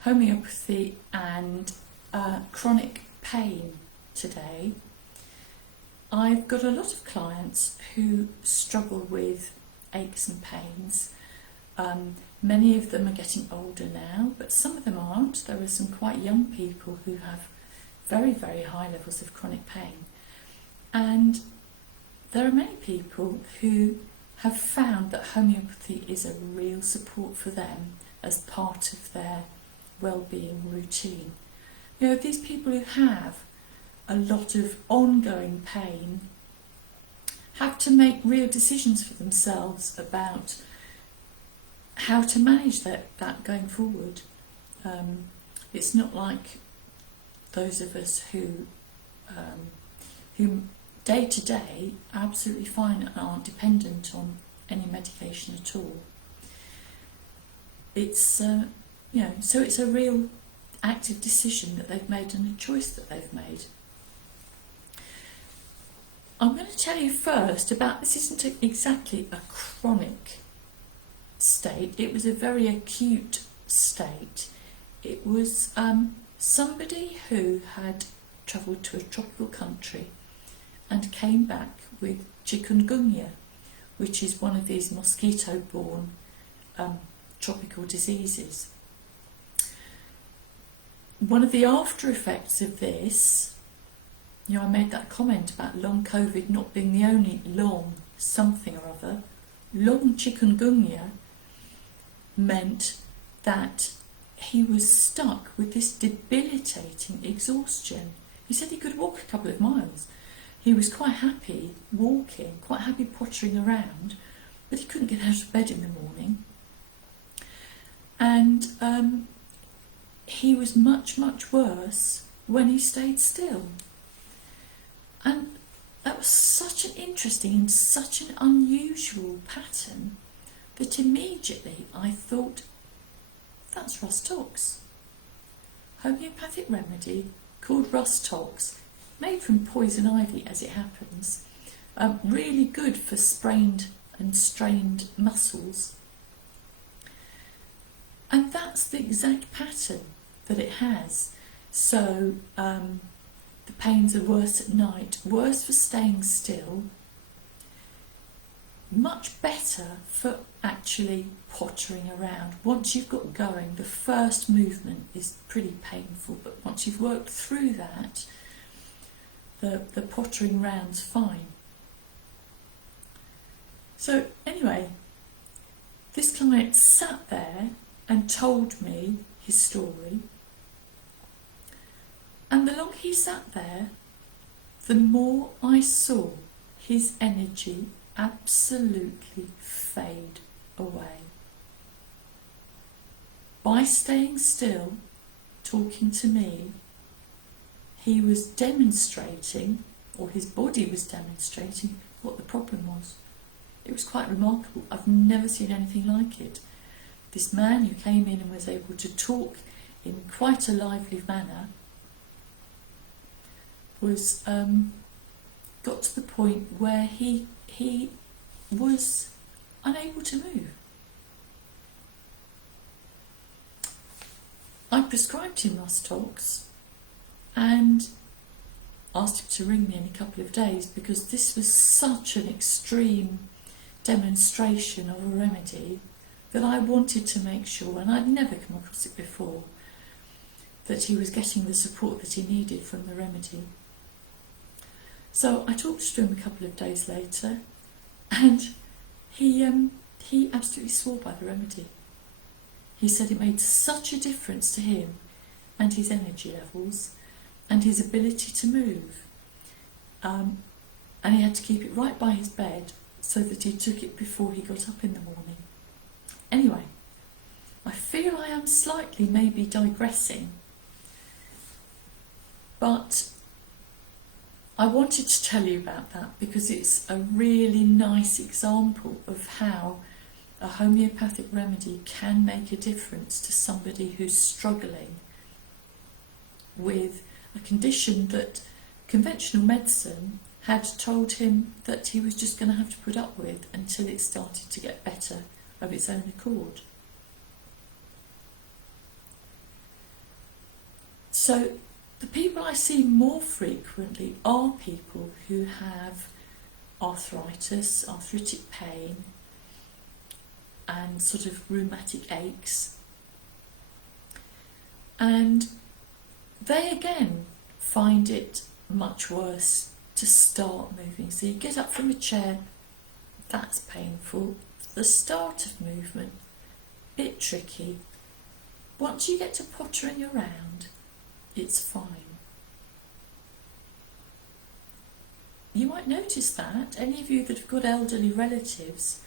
homeopathy and chronic pain today. I've got a lot of clients who struggle with aches and pains. Many of them are getting older now, but some of them aren't. There are some quite young people who have very, very high levels of chronic pain. And there are many people who have found that homeopathy is a real support for them as part of their wellbeing routine. You know, these people who have a lot of ongoing pain have to make real decisions for themselves about how to manage that going forward. It's not like those of us who day to day are absolutely fine and aren't dependent on any medication at all. It's so it's a real active decision that they've made and a choice that they've made. I'm going to tell you first about, this isn't exactly a chronic state, it was a very acute state. It was somebody who had travelled to a tropical country and came back with chikungunya, which is one of these mosquito-borne tropical diseases. One of the after effects of this, you know, I made that comment about long COVID not being the only long something or other. Long chikungunya meant that he was stuck with this debilitating exhaustion. He said he could walk a couple of miles. He was quite happy walking, quite happy pottering around, but he couldn't get out of bed in the morning. And he was much, much worse when he stayed still. And that was such an interesting and such an unusual pattern that immediately I thought, that's Rus tox. Homeopathic remedy called Rus tox, made from poison ivy as it happens, really good for sprained and strained muscles. And that's the exact pattern that it has. So the pains are worse at night, worse for staying still, much better for actually pottering around. Once you've got going, the first movement is pretty painful, but once you've worked through that, the pottering round's fine. So anyway, this client sat there and told me his story, and the longer he sat there, the more I saw his energy absolutely fade away. By staying still, talking to me, he was demonstrating, or his body was demonstrating, what the problem was. It was quite remarkable. I've never seen anything like it. This man who came in and was able to talk in quite a lively manner was got to the point where he was unable to move. I prescribed him Rus tox and asked him to ring me in a couple of days, because this was such an extreme demonstration of a remedy that I wanted to make sure, and I'd never come across it before, that he was getting the support that he needed from the remedy. So I talked to him a couple of days later, and he absolutely swore by the remedy. He said it made such a difference to him and his energy levels and his ability to move. And he had to keep it right by his bed so that he took it before he got up in the morning. Anyway, I feel I am slightly maybe digressing, but I wanted to tell you about that because it's a really nice example of how a homeopathic remedy can make a difference to somebody who's struggling with a condition that conventional medicine had told him that he was just going to have to put up with until it started to get better of its own accord. So the people I see more frequently are people who have arthritis, arthritic pain, and sort of rheumatic aches. And they again find it much worse to start moving. So you get up from a chair, that's painful. The start of movement, bit tricky. Once you get to pottering around, it's fine. You might notice that, any of you that have got elderly relatives,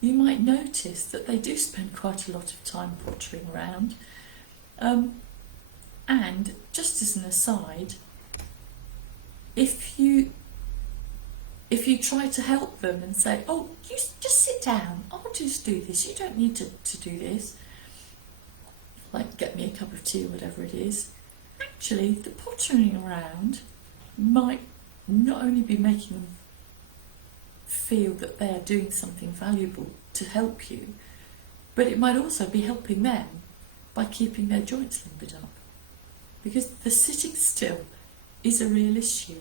you might notice that they do spend quite a lot of time pottering around. And just as an aside, if you try to help them and say, oh, you just sit down, I'll just do this, you don't need to do this, like get me a cup of tea or whatever it is, actually the pottering around might not only be making them feel that they're doing something valuable to help you, but it might also be helping them by keeping their joints limbered up, because the sitting still is a real issue.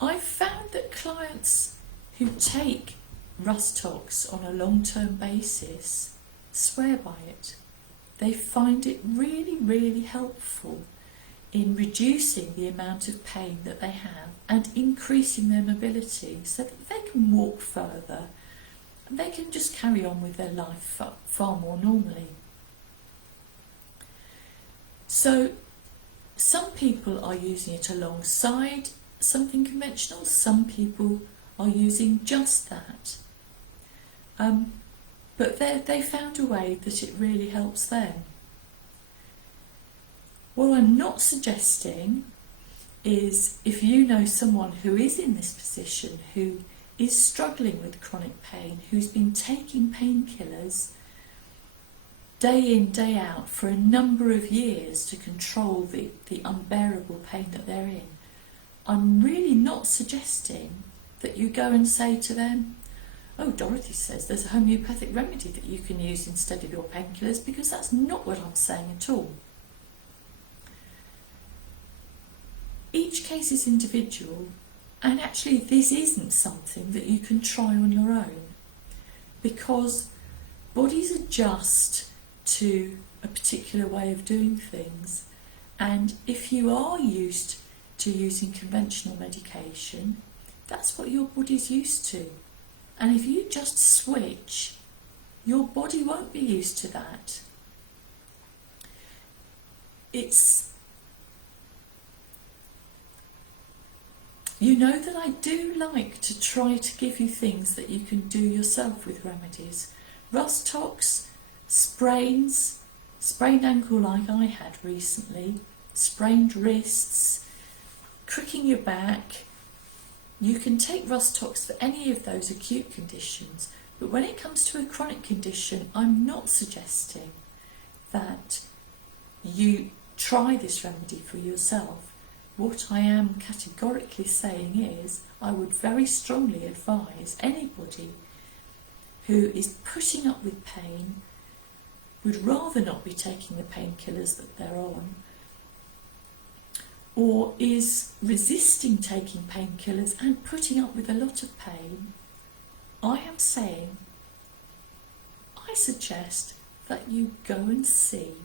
I've found that clients who take Rustox on a long-term basis swear by it. They find it really, really helpful in reducing the amount of pain that they have and increasing their mobility so that they can walk further and they can just carry on with their life far more normally. So some people are using it alongside something conventional, some people are using just that. But they found a way that it really helps them. What I'm not suggesting is, if you know someone who is in this position, who is struggling with chronic pain, who's been taking painkillers day in, day out for a number of years to control the unbearable pain that they're in, I'm really not suggesting that you go and say to them, oh, Dorothy says there's a homeopathic remedy that you can use instead of your painkillers, because that's not what I'm saying at all. Each case is individual, and actually this isn't something that you can try on your own, because bodies adjust to a particular way of doing things, and if you are used to using conventional medication, that's what your body's used to. And if you just switch, your body won't be used to that. You know that I do like to try to give you things that you can do yourself with remedies. Rustox, sprained ankle like I had recently, sprained wrists, cricking your back. You can take Rustox for any of those acute conditions, but when it comes to a chronic condition, I'm not suggesting that you try this remedy for yourself. What I am categorically saying is, I would very strongly advise anybody who is putting up with pain, would rather not be taking the painkillers that they're on, or is resisting taking painkillers and putting up with a lot of pain, I am saying, I suggest that you go and see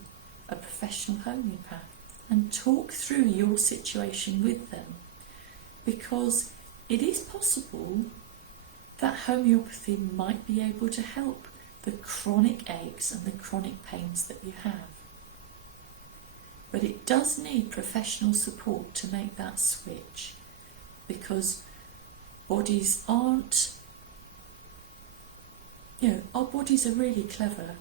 a professional homeopath and talk through your situation with them, because it is possible that homeopathy might be able to help the chronic aches and the chronic pains that you have. But it does need professional support to make that switch, because bodies aren't, our bodies are really clever.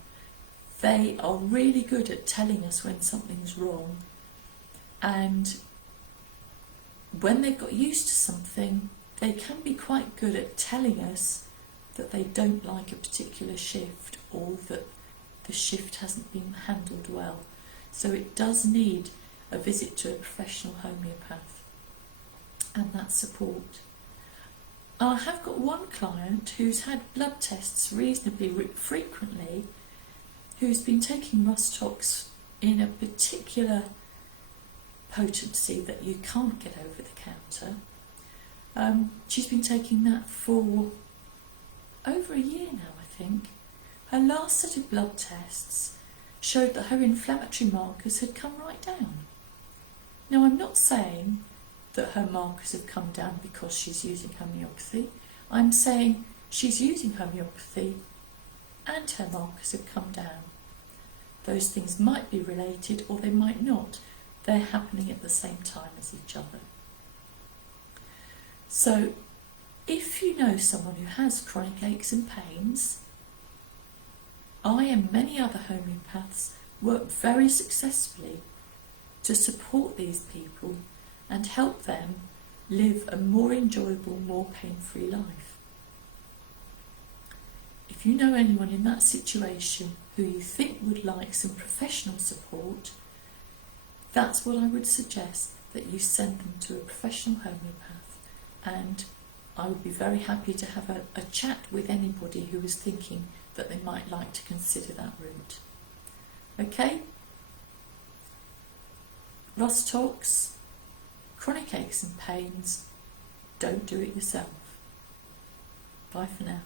They are really good at telling us when something's wrong, and when they've got used to something, they can be quite good at telling us that they don't like a particular shift, or that the shift hasn't been handled well. So it does need a visit to a professional homeopath and that support. I have got one client who's had blood tests reasonably frequently, who's been taking Rustox in a particular potency that you can't get over the counter. She's been taking that for over a year now, I think. Her last set of blood tests showed that her inflammatory markers had come right down. Now, I'm not saying that her markers have come down because she's using homeopathy. I'm saying she's using homeopathy and her markers have come down. Those things might be related or they might not. They're happening at the same time as each other. So, if you know someone who has chronic aches and pains, I and many other homeopaths work very successfully to support these people and help them live a more enjoyable, more pain-free life. If you know anyone in that situation who you think would like some professional support, that's what I would suggest, that you send them to a professional homeopath, and I would be very happy to have a chat with anybody who is thinking that they might like to consider that route. Okay? Ross talks, chronic aches and pains, don't do it yourself. Bye for now.